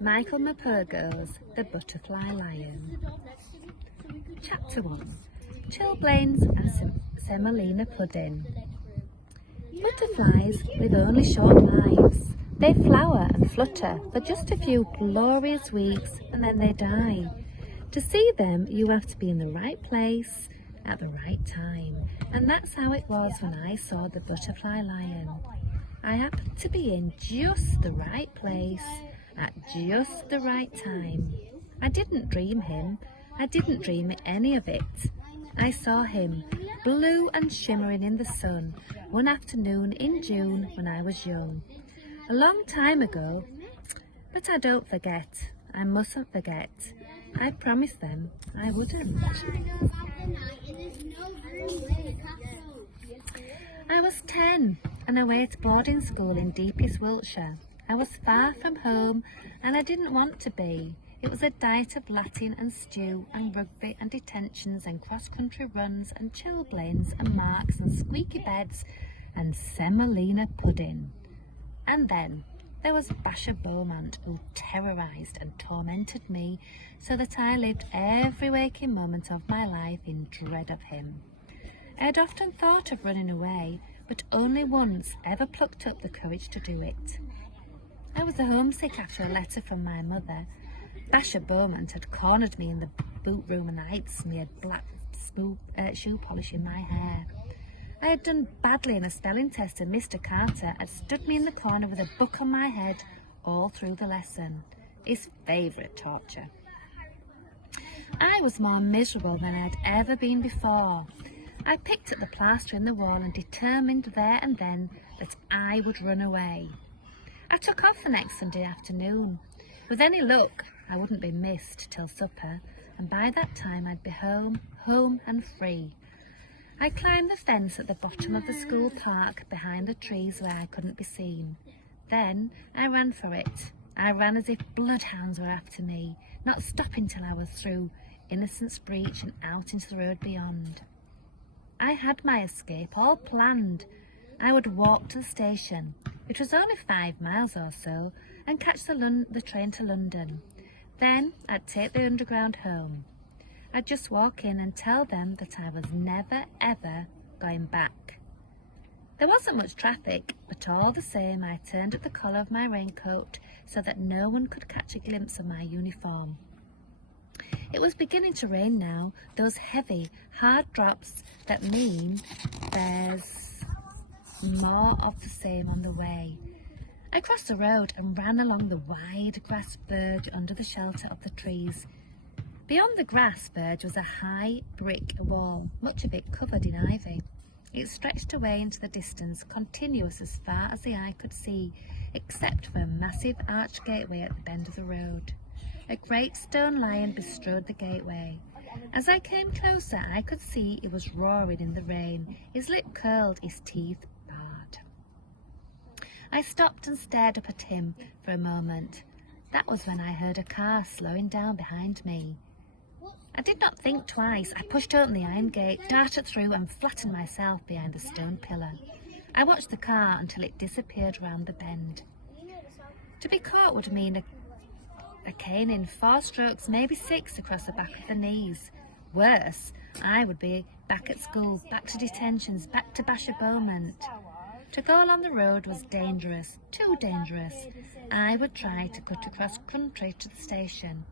Michael Morpurgo's The Butterfly Lion. Chapter 1. Chilblains and Semolina Pudding. Butterflies live only short lives. They flower and flutter for just a few glorious weeks and then they die. To see them, you have to be in the right place at the right time. And that's how it was when I saw the butterfly lion. I happened to be in just the right place at just the right time. I didn't dream him. I didn't dream any of it. I saw him, blue and shimmering in the sun, one afternoon in June when I was young. A long time ago, but I don't forget. I mustn't forget. I promised them I wouldn't. I was 10 and away at boarding school in deepest Wiltshire. I was far from home and I didn't want to be. It was a diet of Latin and stew and rugby and detentions and cross-country runs and chilblains and marks and squeaky beds and semolina pudding. And then there was Basher Beaumont, who terrorised and tormented me so that I lived every waking moment of my life in dread of him. I had often thought of running away, but only once ever plucked up the courage to do it. I was homesick after a letter from my mother. Basher Beaumont had cornered me in the boot room and I'd smeared black shoe polish in my hair. I had done badly in a spelling test and Mr. Carter had stood me in the corner with a book on my head all through the lesson, his favourite torture. I was more miserable than I had ever been before. I picked at the plaster in the wall and determined there and then that I would run away. I took off the next Sunday afternoon. With any luck, I wouldn't be missed till supper, and by that time I'd be home and free. I climbed the fence at the bottom of the school park behind the trees where I couldn't be seen. Then I ran for it. I ran as if bloodhounds were after me, not stopping till I was through Innocents Breach and out into the road beyond. I had my escape all planned. I would walk to the station. It was only 5 miles or so, and catch the train to London. Then I'd take the underground home. I'd just walk in and tell them that I was never ever going back. There wasn't much traffic, but all the same I turned up the collar of my raincoat so that no one could catch a glimpse of my uniform. It was beginning to rain now, those heavy, hard drops that mean there's more of the same on the way. I crossed the road and ran along the wide grass verge under the shelter of the trees. Beyond the grass verge was a high brick wall, much of it covered in ivy. It stretched away into the distance, continuous as far as the eye could see, except for a massive arched gateway at the bend of the road. A great stone lion bestrode the gateway. As I came closer, I could see it was roaring in the rain, his lip curled, his teeth bared. I stopped and stared up at him for a moment. That was when I heard a car slowing down behind me. I did not think twice. I pushed open the iron gate, darted through and flattened myself behind the stone pillar. I watched the car until it disappeared round the bend. To be caught would mean a caning, 4 strokes, maybe 6 across the back of the knees. Worse, I would be back at school, back to detentions, back to Basher Beaumont. To go along the road was dangerous, too dangerous. I would try to cut across country to the station.